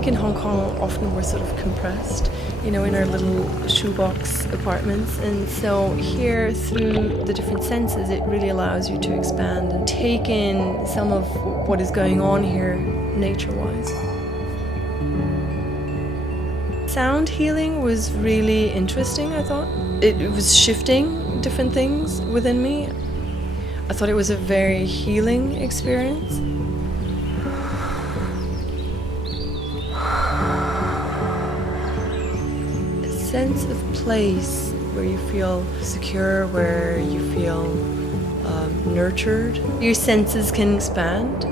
think in Hong Kong often we're sort of compressed, you know, in our little shoebox apartments, and so here through the different senses it really allows you to expand and take in some of what is going on here nature-wise. Sound healing was really interesting, I thought. It was shifting different things within me. I thought it was a very healing experience. A sense of place where you feel secure, where you feel nurtured. Your senses can expand.